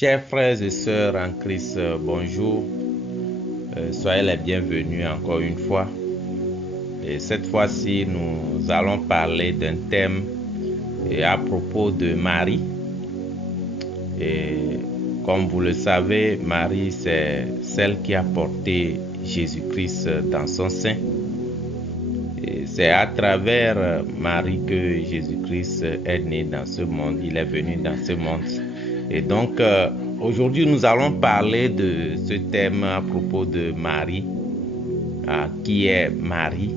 Chers frères et sœurs en Christ, bonjour. Soyez les bienvenus encore une fois. Et cette fois-ci, nous allons parler d'un thème à propos de Marie. Et comme vous le savez, Marie, c'est celle qui a porté Jésus-Christ dans son sein. Et c'est à travers Marie que Jésus-Christ est né dans ce monde. Il est venu dans ce monde. Et donc, aujourd'hui, nous allons parler de ce thème à propos de Marie. Qui est Marie,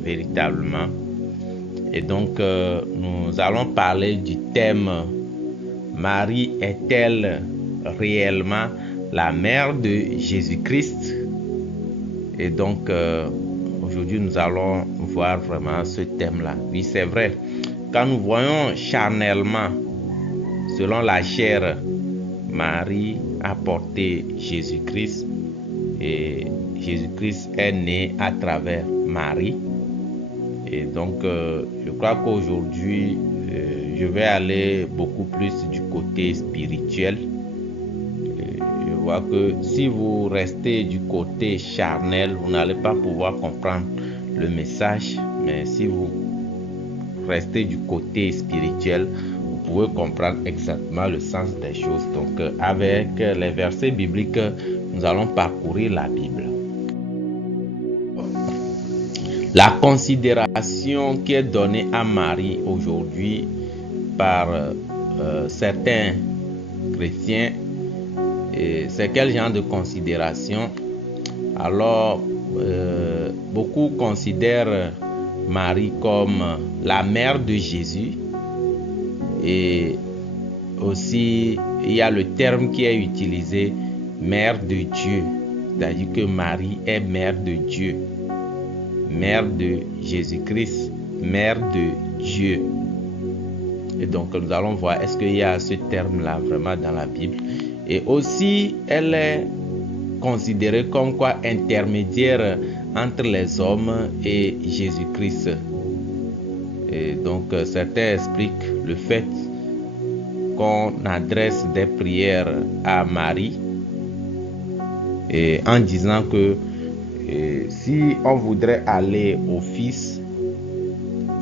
véritablement. Et donc, nous allons parler du thème Marie est-elle réellement la mère de Jésus-Christ? Et donc, aujourd'hui, nous allons voir vraiment ce thème-là. Oui, c'est vrai. Quand nous voyons charnellement, selon la chair, Marie a porté Jésus-Christ et Jésus-Christ est né à travers Marie. Et donc, je crois qu'aujourd'hui, je vais aller beaucoup plus du côté spirituel. Je vois que si vous restez du côté charnel, vous n'allez pas pouvoir comprendre le message. Mais si vous restez du côté spirituel, vous pouvez comprendre exactement le sens des choses. Donc, avec les versets bibliques, nous allons parcourir la Bible. La considération qui est donnée à Marie aujourd'hui par certains chrétiens, c'est quel genre de considération? Alors, beaucoup considèrent Marie comme la mère de Jésus. Et aussi, il y a le terme qui est utilisé, mère de Dieu. C'est-à-dire que Marie est mère de Dieu, mère de Jésus-Christ, mère de Dieu. Et donc, nous allons voir, est-ce qu'il y a ce terme-là vraiment dans la Bible? Et aussi, elle est considérée comme quoi intermédiaire entre les hommes et Jésus-Christ. Et donc, certains expliquent le fait qu'on adresse des prières à Marie et en disant que si on voudrait aller au Fils,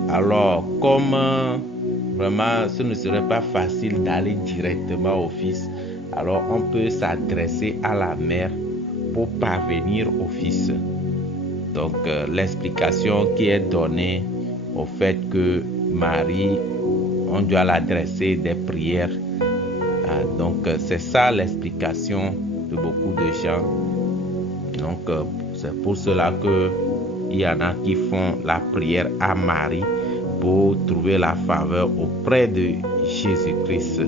alors comme vraiment ce ne serait pas facile d'aller directement au Fils, alors on peut s'adresser à la mère pour parvenir au Fils. Donc l'explication qui est donnée au fait que Marie, on doit l'adresser des prières. Donc c'est ça l'explication de beaucoup de gens. Donc c'est pour cela qu'il y en a qui font la prière à Marie pour trouver la faveur auprès de Jésus-Christ.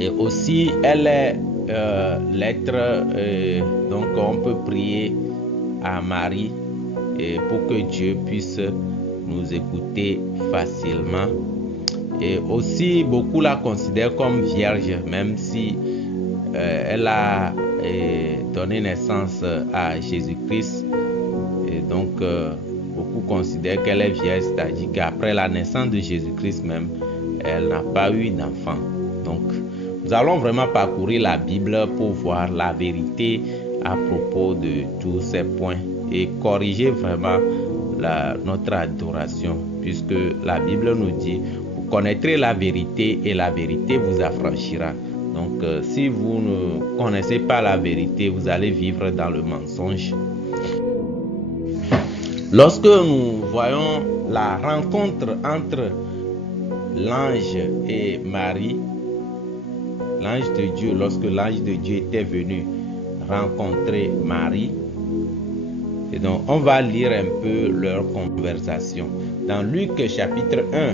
Et aussi, elle est l'être, donc on peut prier à Marie et pour que Dieu puisse nous écouter facilement. Et aussi, beaucoup la considèrent comme vierge, même si elle a donné naissance à Jésus-Christ. Et donc, beaucoup considèrent qu'elle est vierge, c'est-à-dire qu'après la naissance de Jésus-Christ même, elle n'a pas eu d'enfant. Donc, nous allons vraiment parcourir la Bible pour voir la vérité à propos de tous ces points et corriger vraiment notre adoration, puisque la Bible nous dit: vous connaîtrez la vérité et la vérité vous affranchira. Donc, si vous ne connaissez pas la vérité, vous allez vivre dans le mensonge. Lorsque nous voyons la rencontre entre l'ange et Marie, l'ange de Dieu, lorsque l'ange de Dieu était venu rencontrer Marie, et donc on va lire un peu leur conversation. Dans Luc chapitre 1, à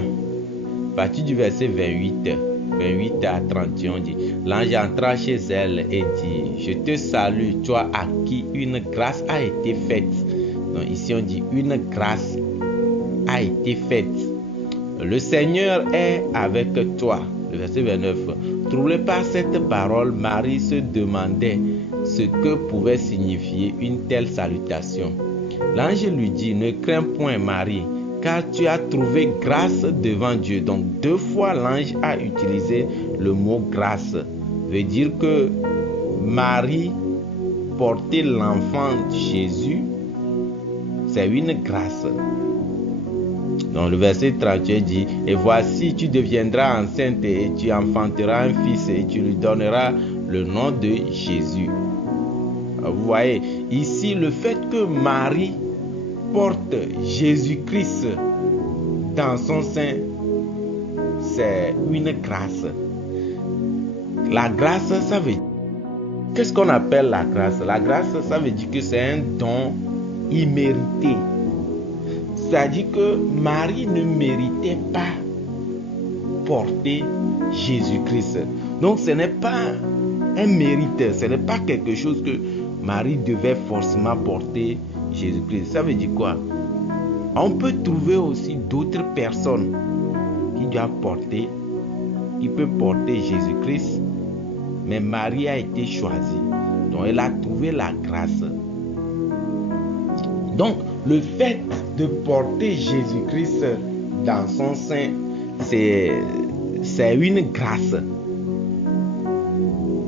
partir du verset 28 à 31, on dit: l'ange entra chez elle et dit: je te salue, toi à qui une grâce a été faite. Donc ici on dit une grâce a été faite. Le Seigneur est avec toi. Le verset 29. Troublé par cette parole, Marie se demandait ce que pouvait signifier une telle salutation. L'ange lui dit: ne crains point, Marie, car tu as trouvé grâce devant Dieu. Donc 2 fois l'ange a utilisé le mot grâce. Ça veut dire que Marie porter l'enfant Jésus, c'est une grâce. Donc le verset 38 dit: et voici, tu deviendras enceinte et tu enfanteras un fils et tu lui donneras le nom de Jésus. Vous voyez, ici le fait que Marie porte Jésus-Christ dans son sein, c'est une grâce. La grâce, ça veut dire... Qu'est-ce qu'on appelle la grâce? La grâce, ça veut dire que c'est un don immérité. C'est-à-dire que Marie ne méritait pas porter Jésus-Christ. Donc ce n'est pas un mérite, ce n'est pas quelque chose que Marie devait forcément porter Jésus-Christ. Ça veut dire quoi? On peut trouver aussi d'autres personnes qui doivent porter, qui peuvent porter Jésus-Christ, mais Marie a été choisie. Donc elle a trouvé la grâce. Donc le fait de porter Jésus-Christ dans son sein, c'est une grâce.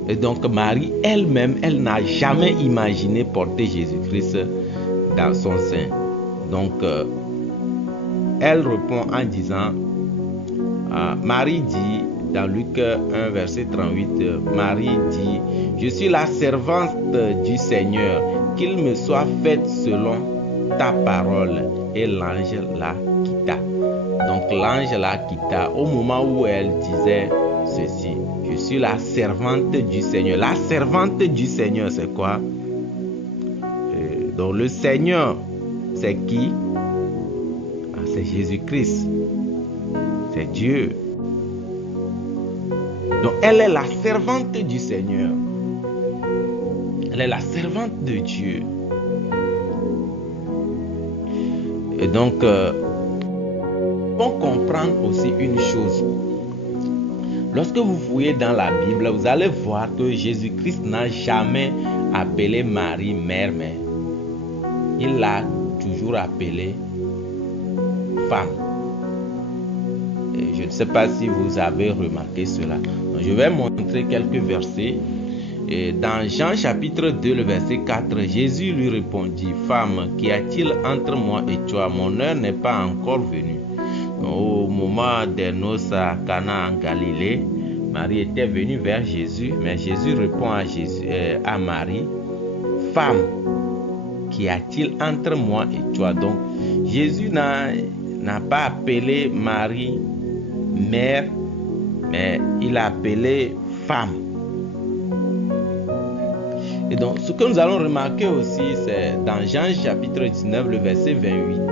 Et donc Marie elle-même, elle n'a jamais imaginé porter Jésus-Christ dans son sein. Donc elle répond en disant, Marie dit dans Luc 1 verset 38, Marie dit: je suis la servante du Seigneur, qu'il me soit fait selon ta parole. Et l'ange la quitta. Donc l'ange la quitta au moment où elle disait ceci: je suis la servante du Seigneur. La servante du Seigneur, c'est quoi? Donc le Seigneur, c'est qui? C'est Jésus-Christ. C'est Dieu. Donc elle est la servante du Seigneur. Elle est la servante de Dieu. Et donc, pour comprendre aussi une chose, lorsque vous fouillez dans la Bible, vous allez voir que Jésus-Christ n'a jamais appelé Marie mère. Il l'a toujours appelée femme. Et je ne sais pas si vous avez remarqué cela. Donc, je vais montrer quelques versets. Et dans Jean chapitre 2, le verset 4, Jésus lui répondit: femme, qu'y a-t-il entre moi et toi? Mon heure n'est pas encore venue. Donc, au moment des noces à Cana en Galilée, Marie était venue vers Jésus, mais Jésus répond à Marie: femme, qu'y a-t-il entre moi et toi? Donc Jésus n'a pas appelé Marie mère, mais il a appelé femme. Et donc ce que nous allons remarquer aussi, c'est dans Jean chapitre 19, le verset 28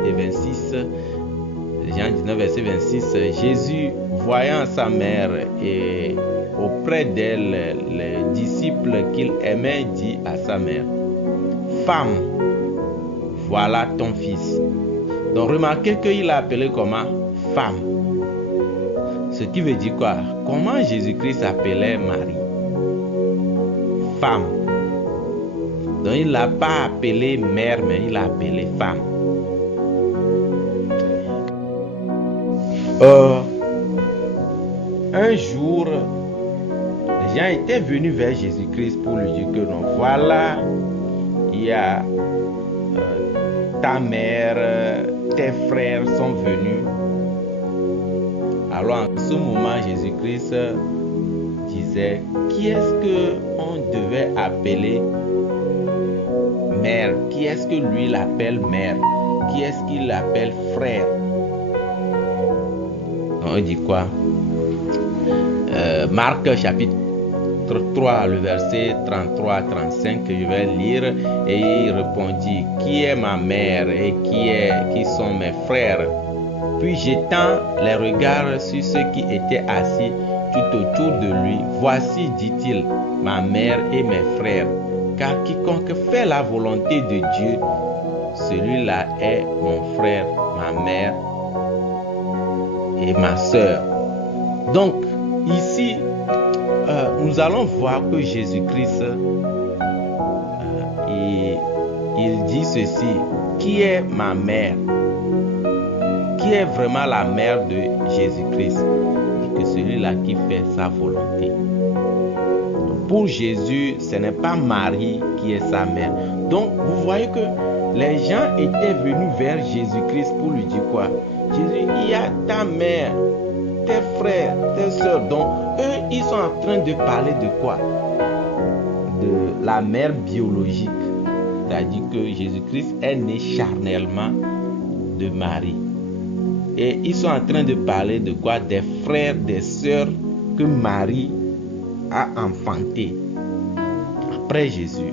et 26. Jean 19, verset 26, Jésus, voyant sa mère et auprès d'elle les disciples qu'il aimait, dit à sa mère: femme, voilà ton fils. Donc remarquez qu'il a appelé comment? Femme. Ce qui veut dire quoi? Comment Jésus-Christ appelait Marie? Femme. Donc il ne l'a pas appelée mère, mais il l'a appelée femme. Un jour, les gens étaient venus vers Jésus-Christ pour lui dire que non, voilà, il y a ta mère, tes frères sont venus. Alors en ce moment, Jésus-Christ disait: qui est-ce qu'on devait appeler mère? Qui est-ce que lui l'appelle mère? Qui est-ce qu'il l'appelle frère? On dit quoi? Marc chapitre 3, le verset 33 à 35, que je vais lire. Et il répondit: qui est ma mère et qui sont mes frères? Puis jetant les regards sur ceux qui étaient assis tout autour de lui, voici, dit-il, ma mère et mes frères. Car quiconque fait la volonté de Dieu, celui-là est mon frère, ma mère et ma sœur. Donc ici, nous allons voir que Jésus-Christ, il dit ceci: qui est ma mère? qui est vraiment la mère de Jésus-Christ? Que celui-là qui fait sa volonté. Pour Jésus, ce n'est pas Marie qui est sa mère. Donc, vous voyez que les gens étaient venus vers Jésus-Christ pour lui dire quoi? Jésus, il y a ta mère, tes frères, tes soeurs. Donc, eux, ils sont en train de parler de quoi? De la mère biologique. C'est-à-dire que Jésus-Christ est né charnellement de Marie. Et ils sont en train de parler de quoi? Des frères, des sœurs que Marie a enfantés après Jésus.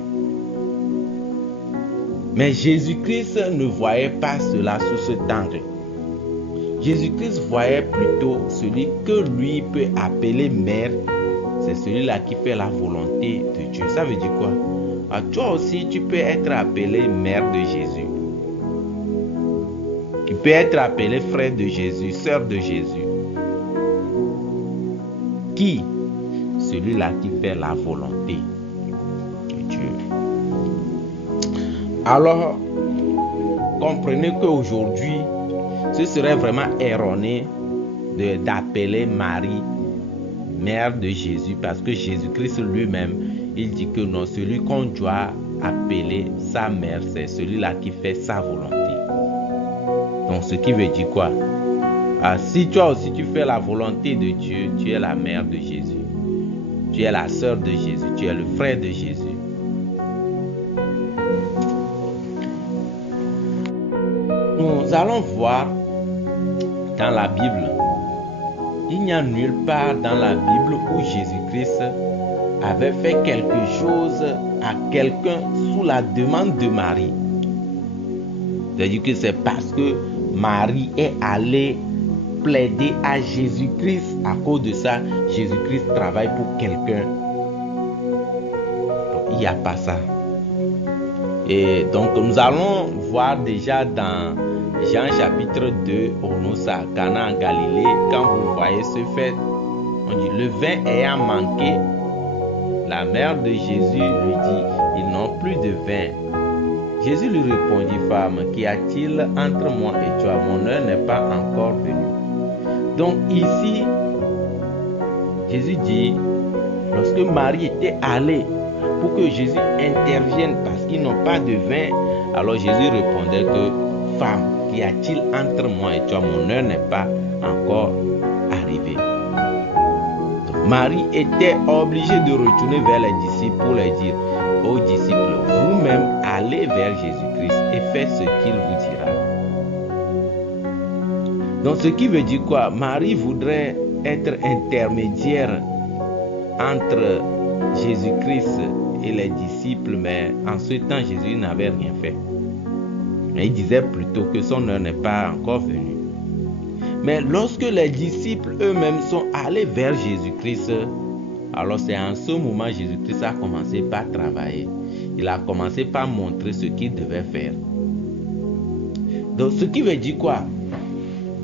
Mais Jésus-Christ ne voyait pas cela sous cet angle. Jésus-Christ voyait plutôt celui que lui peut appeler mère. C'est celui-là qui fait la volonté de Dieu. Ça veut dire quoi? Toi aussi, tu peux être appelé mère de Jésus. Tu peux être appelé frère de Jésus, sœur de Jésus. Qui? Celui-là qui fait la volonté de Dieu. Alors, comprenez qu'aujourd'hui, ce serait vraiment erroné d'appeler Marie mère de Jésus, parce que Jésus-Christ lui-même, il dit que non, celui qu'on doit appeler sa mère, c'est celui-là qui fait sa volonté. Donc, ce qui veut dire quoi? Si toi aussi tu fais la volonté de Dieu, tu es la mère de Jésus. Tu es la sœur de Jésus. Tu es le frère de Jésus. Nous allons voir dans la Bible. Il n'y a nulle part dans la Bible où Jésus-Christ avait fait quelque chose à quelqu'un sous la demande de Marie. C'est-à-dire que c'est parce que Marie est allée plaider à Jésus-Christ. À cause de ça, Jésus-Christ travaille pour quelqu'un. Donc, il n'y a pas ça. Et donc, nous allons voir déjà dans Jean chapitre 2, au à Cana en Galilée, quand vous voyez ce fait, on dit, le vin ayant manqué, la mère de Jésus lui dit, ils n'ont plus de vin. Jésus lui répondit, femme, qu'y a-t-il entre moi et toi? Mon heure n'est pas encore venue. Donc ici, Jésus dit, lorsque Marie était allée pour que Jésus intervienne parce qu'ils n'ont pas de vin, alors Jésus répondait que, femme, qu'y a-t-il entre moi et toi? Mon heure n'est pas encore arrivée. Donc, Marie était obligée de retourner vers les disciples pour leur dire, aux disciples, vous-même allez vers Jésus-Christ et faites ce qu'il vous dira. Donc ce qui veut dire quoi? Marie voudrait être intermédiaire entre Jésus-Christ et les disciples, mais en ce temps Jésus n'avait rien fait. Mais il disait plutôt que son heure n'est pas encore venue. Mais lorsque les disciples eux-mêmes sont allés vers Jésus-Christ, alors c'est en ce moment Jésus-Christ a commencé par travailler. Il a commencé par montrer ce qu'il devait faire. Donc ce qui veut dire quoi?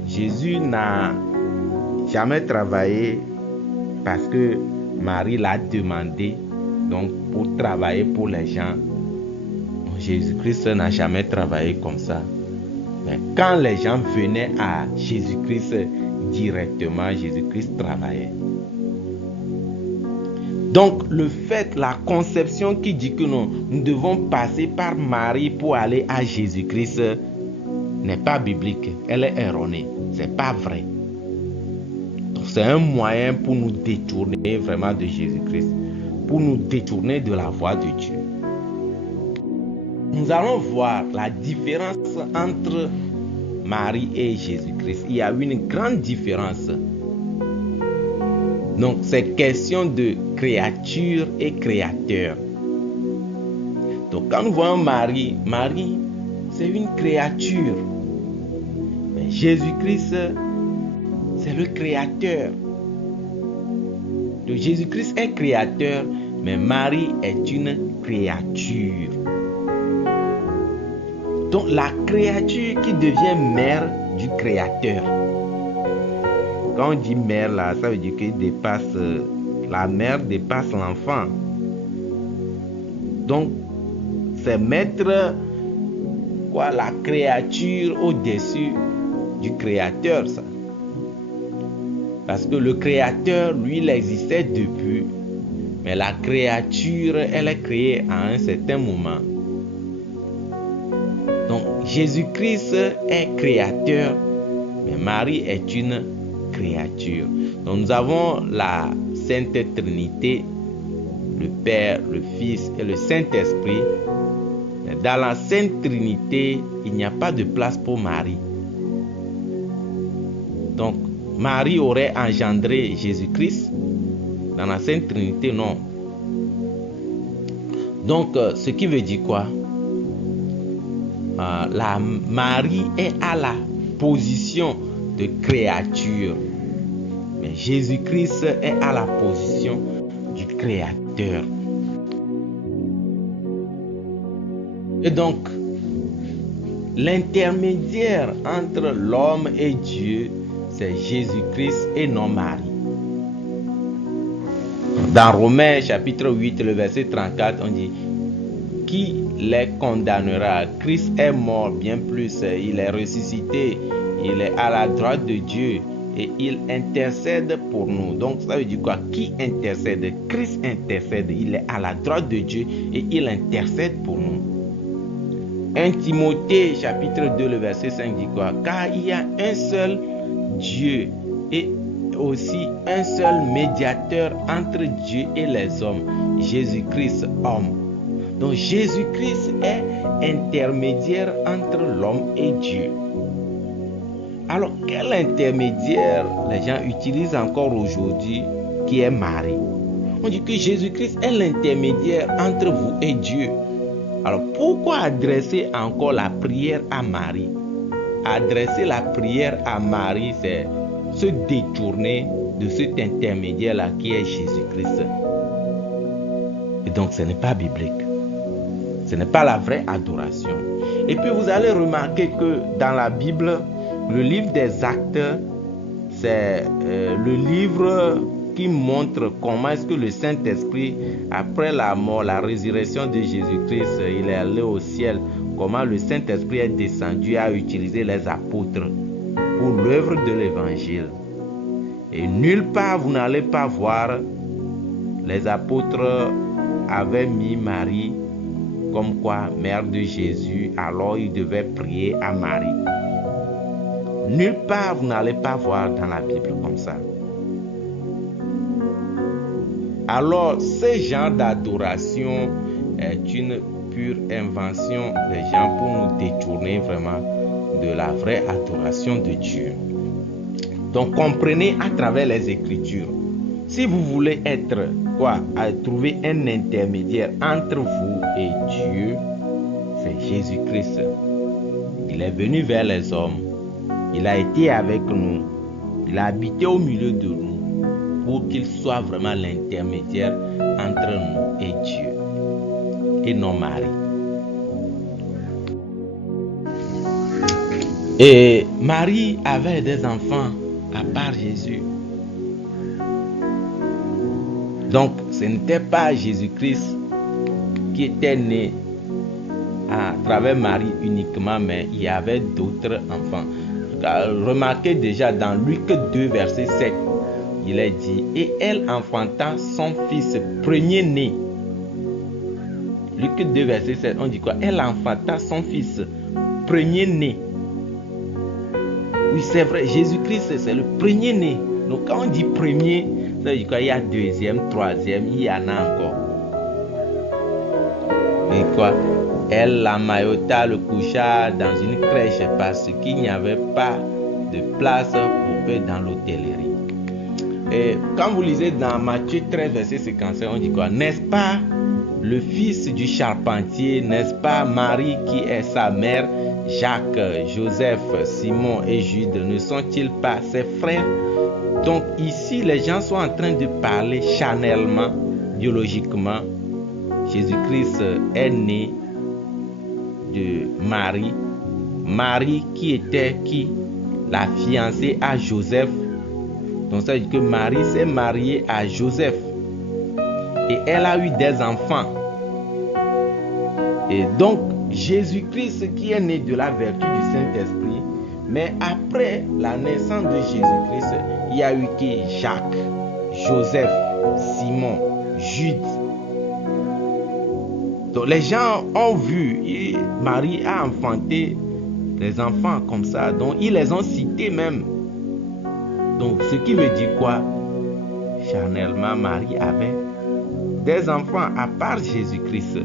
Jésus n'a jamais travaillé parce que Marie l'a demandé, donc pour travailler pour les gens. Jésus-Christ n'a jamais travaillé comme ça. Mais quand les gens venaient à Jésus-Christ directement, Jésus-Christ travaillait. Donc le fait, la conception qui dit que non, nous devons passer par Marie pour aller à Jésus-Christ n'est pas biblique, elle est erronée, c'est pas vrai. Donc c'est un moyen pour nous détourner vraiment de Jésus-Christ, pour nous détourner de la voie de Dieu. Nous allons voir la différence entre Marie et Jésus-Christ. Il y a une grande différence. Donc, c'est question de créature et créateur. Donc, quand nous voyons Marie, Marie, c'est une créature. Mais Jésus-Christ, c'est le créateur. Donc, Jésus-Christ est créateur, mais Marie est une créature. Donc, la créature qui devient mère du créateur. Quand on dit mère là, ça veut dire qu'il dépasse, la mère dépasse l'enfant. Donc, c'est mettre quoi, la créature au-dessus du Créateur, ça. Parce que le Créateur, lui, il existait depuis. Mais la créature, elle est créée à un certain moment. Donc, Jésus-Christ est créateur, mais Marie est une créature. Donc, nous avons la Sainte Trinité, le Père, le Fils et le Saint-Esprit. Dans la Sainte Trinité, il n'y a pas de place pour Marie. Donc, Marie aurait engendré Jésus-Christ. Dans la Sainte Trinité, non. Donc, ce qui veut dire quoi? La Marie est à la position de créature. Mais Jésus-Christ est à la position du Créateur. Et donc, l'intermédiaire entre l'homme et Dieu, c'est Jésus-Christ et non Marie. Dans Romains chapitre 8, le verset 34, on dit: qui les condamnera? Christ est mort, bien plus, il est ressuscité, il est à la droite de Dieu et il intercède pour nous. Donc ça veut dire quoi? Qui intercède? Christ intercède, il est à la droite de Dieu et il intercède pour nous. 1 Timothée chapitre 2, le verset 5 dit quoi? Car il y a un seul Dieu et aussi un seul médiateur entre Dieu et les hommes, Jésus-Christ homme. Donc Jésus-Christ est intermédiaire entre l'homme et Dieu. Alors quel intermédiaire les gens utilisent encore aujourd'hui qui est Marie? On dit que Jésus-Christ est l'intermédiaire entre vous et Dieu. Alors pourquoi adresser encore la prière à Marie? Adresser la prière à Marie, c'est se détourner de cet intermédiaire-là qui est Jésus-Christ. Et donc ce n'est pas biblique. Ce n'est pas la vraie adoration. Et puis vous allez remarquer que dans la Bible, le livre des Actes, c'est le livre qui montre comment est-ce que le Saint-Esprit, après la mort, la résurrection de Jésus-Christ, il est allé au ciel. Comment le Saint-Esprit est descendu à utiliser les apôtres pour l'œuvre de l'Évangile. Et nulle part vous n'allez pas voir les apôtres avaient mis Marie comme quoi mère de Jésus, alors ils devaient prier à Marie. Nulle part vous n'allez pas voir dans la Bible comme ça. Alors ce genre d'adoration est une pure invention des gens pour nous détourner vraiment de la vraie adoration de Dieu. Donc comprenez à travers les Écritures. Si vous voulez être trouver un intermédiaire entre vous et Dieu, c'est Jésus-Christ. Il est venu vers les hommes. Il a été avec nous. Il a habité au milieu de nous pour qu'il soit vraiment l'intermédiaire entre nous et Dieu et non Marie. Et Marie avait des enfants à part Jésus. Donc ce n'était pas Jésus-Christ qui était né à travers Marie uniquement, mais il y avait d'autres enfants. Remarquez déjà dans Luc 2 verset 7, il est dit: et elle enfanta son fils premier-né. Luc 2 verset 7, on dit quoi? Elle enfanta son fils premier-né. Oui, c'est vrai, Jésus-Christ c'est le premier-né. Donc quand on dit premier, ça veut dire quoi? Il y a deuxième, troisième, il y en a encore. Et quoi? Elle, la maillota, le coucha dans une crèche parce qu'il n'y avait pas de place pour eux dans l'hôtellerie. Et quand vous lisez dans Matthieu 13, verset 55, on dit quoi? N'est-ce pas le fils du charpentier? N'est-ce pas Marie qui est sa mère? Jacques, Joseph, Simon et Jude, ne sont-ils pas ses frères? Donc ici, les gens sont en train de parler charnellement, biologiquement. Jésus-Christ est né de Marie. Marie qui était la fiancée à Joseph. Donc ça veut dire que Marie s'est mariée à Joseph. Et elle a eu des enfants. Et donc Jésus-Christ qui est né de la vertu du Saint-Esprit, Mais après la naissance de Jésus-Christ, il y a eu qui? Jacques, Joseph, Simon, Jude. Donc les gens ont vu, et Marie a enfanté des enfants comme ça, donc ils les ont cités même. Donc ce qui veut dire quoi? Charnellement, Marie avait des enfants à part Jésus-Christ.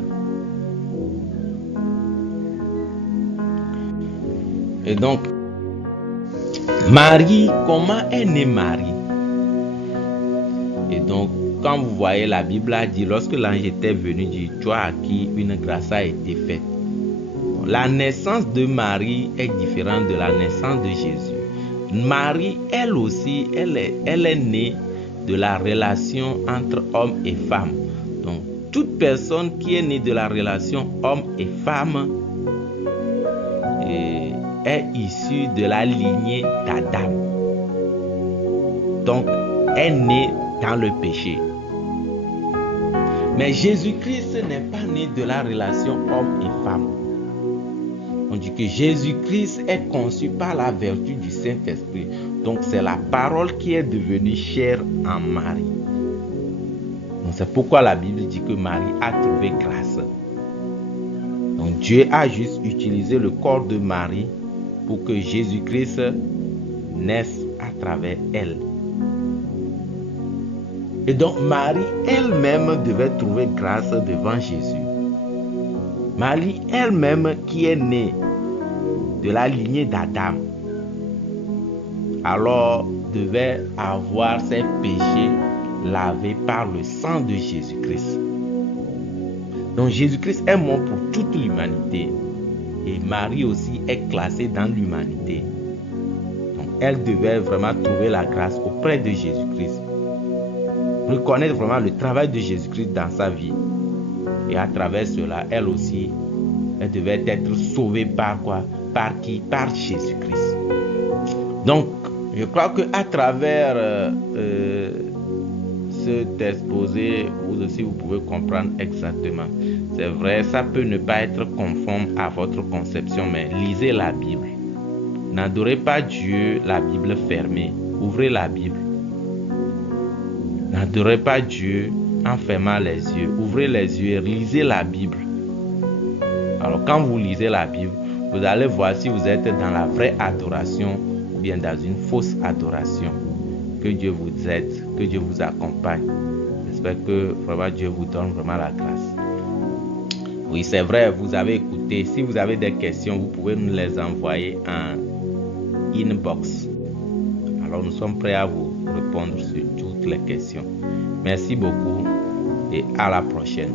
Et donc, Marie, comment est née Marie? Et donc, quand vous voyez la Bible a dit, lorsque l'ange était venu dire, tu as acquis une grâce a été faite. La naissance de Marie est différente de la naissance de Jésus. Marie, elle aussi, elle est née de la relation entre homme et femme. Donc, toute personne qui est née de la relation homme et femme est issue de la lignée d'Adam. Donc, est née dans le péché. Mais Jésus-Christ n'est pas né de la relation homme et femme. On dit que Jésus-Christ est conçu par la vertu du Saint-Esprit. Donc c'est la parole qui est devenue chair en Marie. Donc c'est pourquoi la Bible dit que Marie a trouvé grâce. Donc Dieu a juste utilisé le corps de Marie pour que Jésus-Christ naisse à travers elle. Et donc Marie elle-même devait trouver grâce devant Jésus. Marie elle-même qui est née de la lignée d'Adam, alors devait avoir ses péchés lavés par le sang de Jésus-Christ. Donc Jésus-Christ est mort pour toute l'humanité et Marie aussi est classée dans l'humanité. Donc elle devait vraiment trouver la grâce auprès de Jésus-Christ, reconnaître vraiment le travail de Jésus-Christ dans sa vie. Et à travers cela, elle aussi, elle devait être sauvée par quoi? Par qui? Par Jésus-Christ. Donc, je crois qu'à travers cet exposé, vous aussi, vous pouvez comprendre exactement. C'est vrai, ça peut ne pas être conforme à votre conception, mais lisez la Bible. N'adorez pas Dieu, la Bible fermée. Ouvrez la Bible. N'adorez pas Dieu en fermant les yeux. Ouvrez les yeux et lisez la Bible. Alors quand vous lisez la Bible, vous allez voir si vous êtes dans la vraie adoration ou bien dans une fausse adoration. Que Dieu vous aide, que Dieu vous accompagne. J'espère que vraiment Dieu vous donne vraiment la grâce. Oui, c'est vrai, vous avez écouté. Si vous avez des questions, vous pouvez nous les envoyer en inbox. Alors nous sommes prêts à vous répondre sur toutes les questions. Merci beaucoup et à la prochaine.